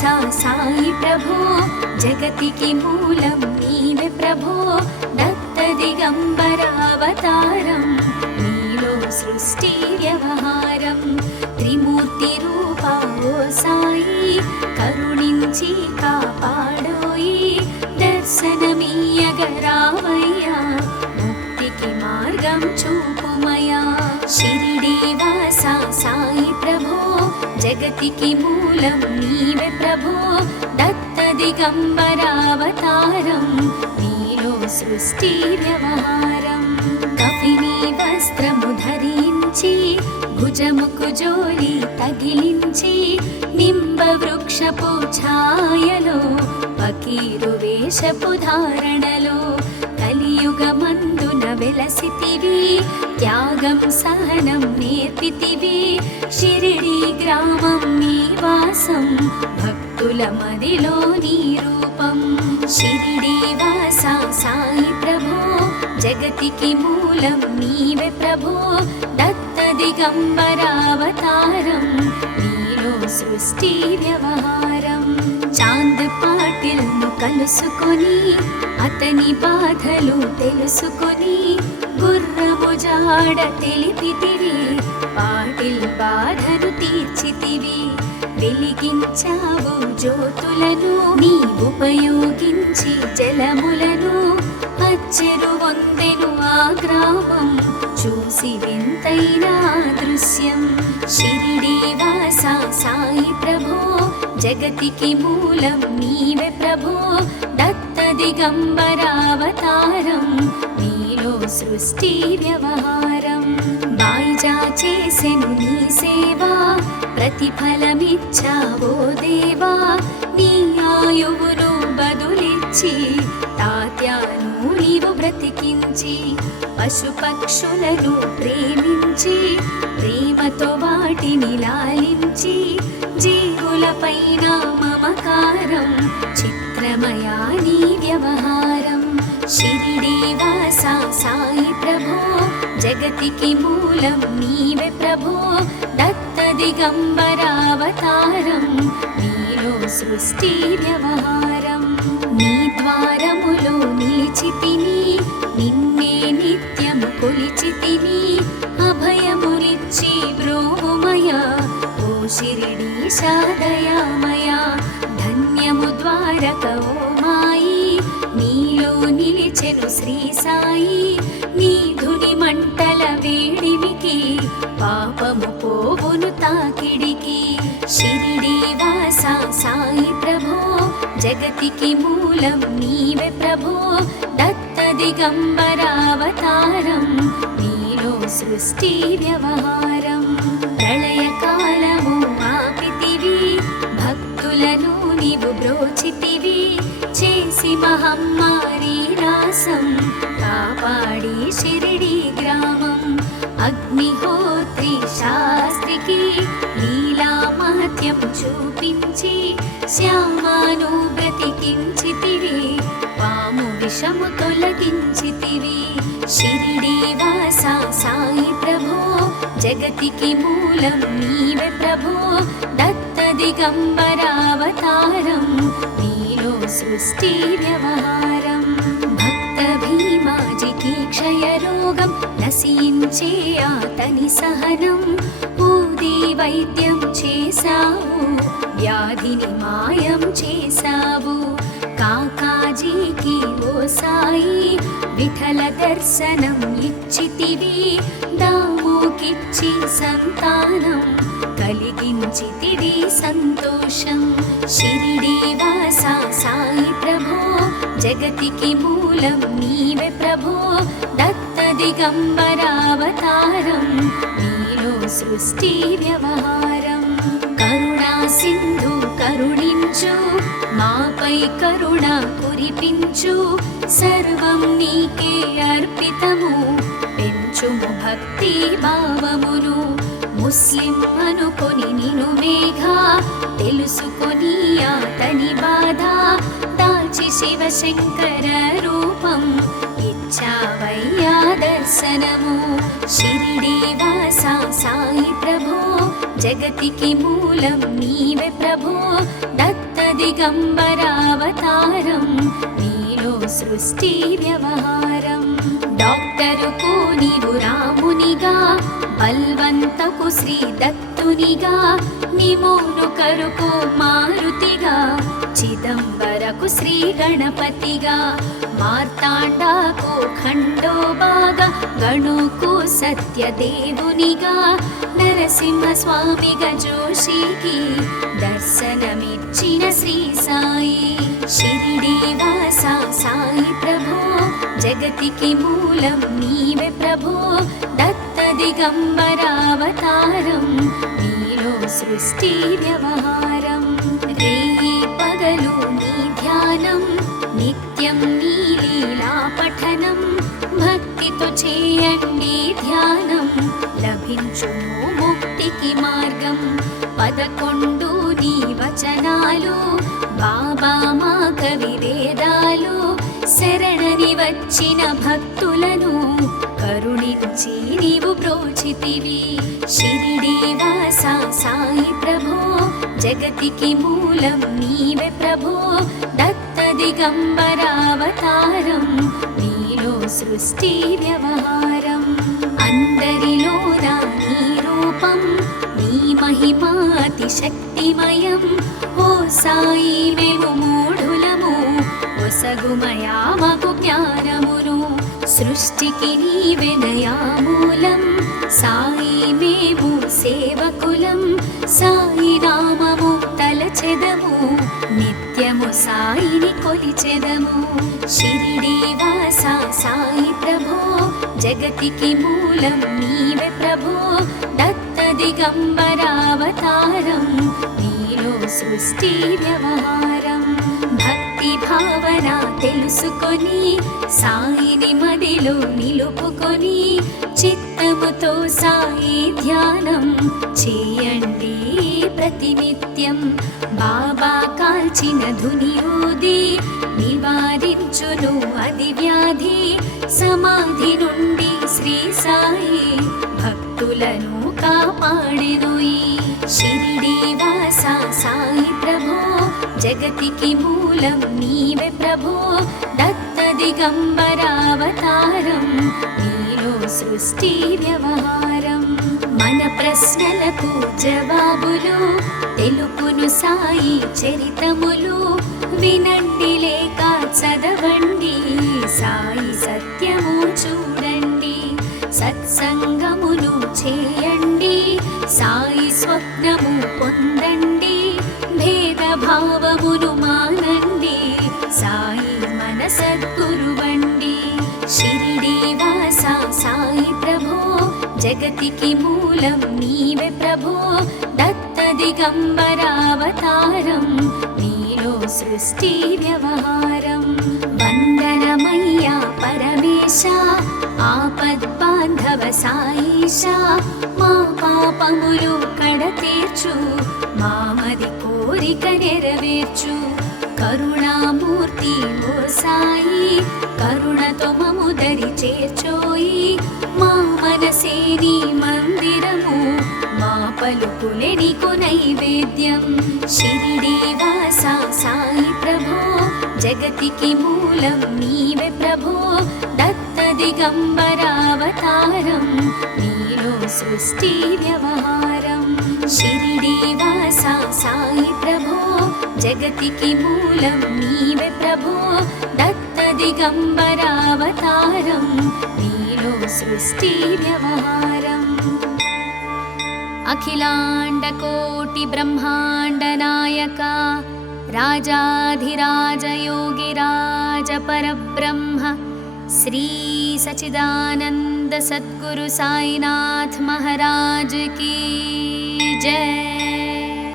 వాసా సాయి ప్రభో జగతికి మూలం నీవే ప్రభో దత్త దిగంబరావతారం నీలో జగతికి మూలం నీవే ప్రభో. దత్త దిగంబరావతారం నీలో సృష్టి వ్యవహారం. కపిని వస్త్రము ధరించి భుజముకు జోలి తగిలించి నింబ వృక్షపు ఛాయలో పకీరు వేషపు ధారణలో కలియుగమందున వెలసితివి త్యాగం సహనం నేర్పితివి. షిరిడి గ్రామం నీ వాసం భక్తుల మదిలో నీ రూపం. షిరిడి వాస సాయి ప్రభో జగతికి మూలం నీవే ప్రభో. దత్త దిగంబరావతారం నీలో సృష్టి వ్యవహారం. చాంద్ పాటిల్ను కలుసుకొని అతని బాధలు తెలుసుకొని గుర్రము జాడ తెలిపితివి పాటిల్ బాధను తీర్చితివి. వెలిగించావు జ్యోతులను నీ ఉపయోగించి జలములను అచ్చెరు వందెను ఆ గ్రామం చూసి వింతైన దృశ్యం. షిరిడి వాస సాయి ప్రభో జగతికి మూలం నీవే ప్రభో దత్త దిగంబరావతారం నీలో సృష్టి వ్యవహారం. బాయిజా చేసెను నీ సేవా ప్రతిఫలమిచ్చావో దేవా. నీ ఆయువును బదులిచ్చి తాత్యాను నీవు బ్రతికించి పశుపక్షులను ప్రేమించి ప్రేమతో వాటిని లాలించి జీ జీవులపైన మమకారం చిత్రమయా నీ వ్యవహారం. శిరిడీవాసా సాయి ప్రభో జగతికి మూలం నీవే ప్రభో. దత్త దిగంబరావతారం నీలో సృష్టి వ్యవహారం. నీ ద్వారములో నిలిచితిని శ్రీ సాయి నీ ధుని మంటల వేడిమికి పాపము పోవును తాకిడికి. షిరిడి వాస సాయి ప్రభో జగతికి మూలం నీవే ప్రభో దత్త దిగంబరావతారం నీలో సృష్టి వ్యవహారం. ప్రళయకాలము మాపితివి భక్తులను నీవు బ్రోచితివి చేసి మహమ్మ మహత్యం చూపించి శ్యామాను బ్రతికించితివి పాము విషము తొలగించితివి. షిరిడి వాసా సాయి ప్రభో జగతికి మూలం నీవే ప్రభో. దత్త దిగంబరావతారం నీలో సృష్టి వ్యవహారం. భక్త భీమాజికి క్షయరోగం నశించే అతని సహనం. వ్యాధి వైద్యం చేశావు వ్యాధిని మాయం చేశావు కాకాజీకి ఓ సాయి విఠల దర్శనం ఇచ్చితివి దాముకిచ్చి సంతానం కలిగించితివి సంతోషం. షిరిడీవాసా సాయి ప్రభో జగతికి మూలం నీవే ప్రభో దత్త దిగంబరావతారం నీలో సృష్టి వ్యవహారం. కరుణా సింధు కరుణించు మాపై కరుణ కురిపించు. సర్వం నీకే అర్పితము పెంచుము భక్తి భావమును. ముస్లిం అనుకొని నిను మేఘా తెలుసుకొని అతని బాధ. దాచి శివశంకర రూపం ఇచ్చావయ్యా దర్శనము. షిరిడి వాసా సాయి ప్రభో. జగతికి మూలం నీవే ప్రభో. దత్త దిగంబరావతారం నీలో సృష్టి వ్యవహారం. డాక్టరుకు నీవు రామునిగా. బల్వంతకు శ్రీ దత్తునిగా. నిమోను కరుకు మారుతిగా. చిదంబరకు శ్రీ గణపతిగా మార్తాండాకు ఖండోబాగా గణుకు సత్యదేవునిగా నరసింహ స్వామిగా జోషికి దర్శనమిచ్చిన శ్రీ సాయి. శిరిడీవాస సాయి ప్రభో జగతికి మూలం నీవే ప్రభో దత్త దిగంబరావతారం నీలో సృష్టి వ్యవహారం. పగలు నీ ధ్యానం నిత్యం నీ లీలా పఠనం. భక్తితో చేయండి ధ్యానం లభించును ముక్తికి మార్గం. పదకొండు నీ వచనాలు బాబా మా కవి వేదాలు. శరణని వచ్చిన భక్తులను కరుణించి నీవు ప్రోచితివి. షిరిడి వాస సాయి ప్రభో జగతికి మూలం నీవే ప్రభో. దత్త దిగంబరావతారం నీలో సృష్టి వ్యవహారం. అందరిలో నీ రూపం నీ మహిమాతి శక్తిమయం ఓ సాయి మేము మూడు ఒసగుమయా జ్ఞానమును సృష్టికి నీవే నయామూలం సాయి మేము సేవకులం. సాయి నామము తలచెదము. నిత్యము సాయిని కొలిచెదము. షిరిడి వాస సాయి ప్రభో జగతికి మూలం నీవే ప్రభో. దత్త దిగంబరావతారం నీలో సృష్టి వ్యవహారం. భక్తి భావన తెలుసుకొని సాయిని మదిలో నిలుపుకొని చిత్తముతో సాయి ధ్యానం చేయండి ప్రతినిత్యం. బాబా కాల్చిన ధునియూది నివారించును అది వ్యాధి. సమాధి నుండి శ్రీ సాయి భక్తులను కాపాడెను ఈ షిరిడి వాస సాయి జగతికి మూలం నీవే ప్రభు. దత్త దిగంబరావతారం నీలో సృష్టి వ్యవహారం. మన ప్రశ్నలకు జవాబులు తెలుపును సాయి చరితములు. వినండి లేక చదవండి సాయి సత్యము చూడండి. సత్సంగమును చేయండి సాయి స్వప్నము పొందండి. భేదభావమును మానండి సాయి మన సద్గురువండి షిరిడి వాస సాయి ప్రభో జగతికి మూలం నీవే ప్రభో. దత్త దిగంబరావతారం నీలో సృష్టి వ్యవహారం. వందనమయ్యా పరమేశ ఆపద్ బాంధవ సాయిష మా పాపములు కడతీర్చు మామది కోరిక నెరవేర్చు. కరుణామూర్తి ఓ సాయి కరుణతో మము దరి చేర్చోయి. మా మనసేని మందిరము మా పలుకులే నీకు నైవేద్యం. షిరిడి సాయి ప్రభో జగతికి మూలం నీవే ప్రభో. దత్త దిగంబరావతారం నీలో సృష్టి వ్యవహారం. श्रीवासा साई प्रभो जगति किमूलं प्रभो दत्तदिगम्बरावतारं नीलो सृष्टिव्यवहारम् अखिलाण्डकोटिब्रह्माण्डनायका राजाधिराजयोगिराजपरब्रह्म श्रीसचिदानन्दसद्गुरु सायिनाथमहाराज की। Yeah.